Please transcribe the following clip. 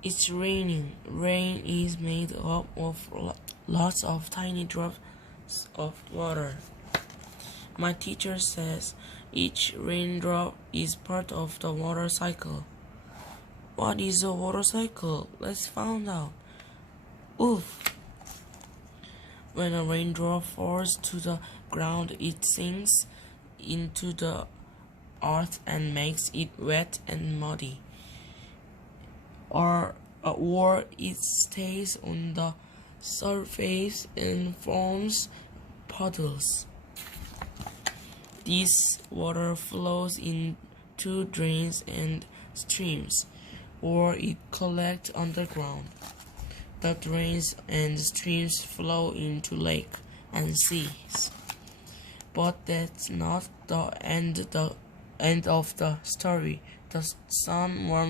It's raining. Rain is made up of lots of tiny drops of water. My teacher says each raindrop is part of the water cycle. What is a water cycle? Let's find out. Oof! When a raindrop falls to the ground, it sinks into the earth and makes it wet and muddy. Or it stays on the surface and forms puddles. This water flows into drains and streams, or it collects underground. The drains and streams flow into lakes and seas. But that's not the end of the story. The sun warms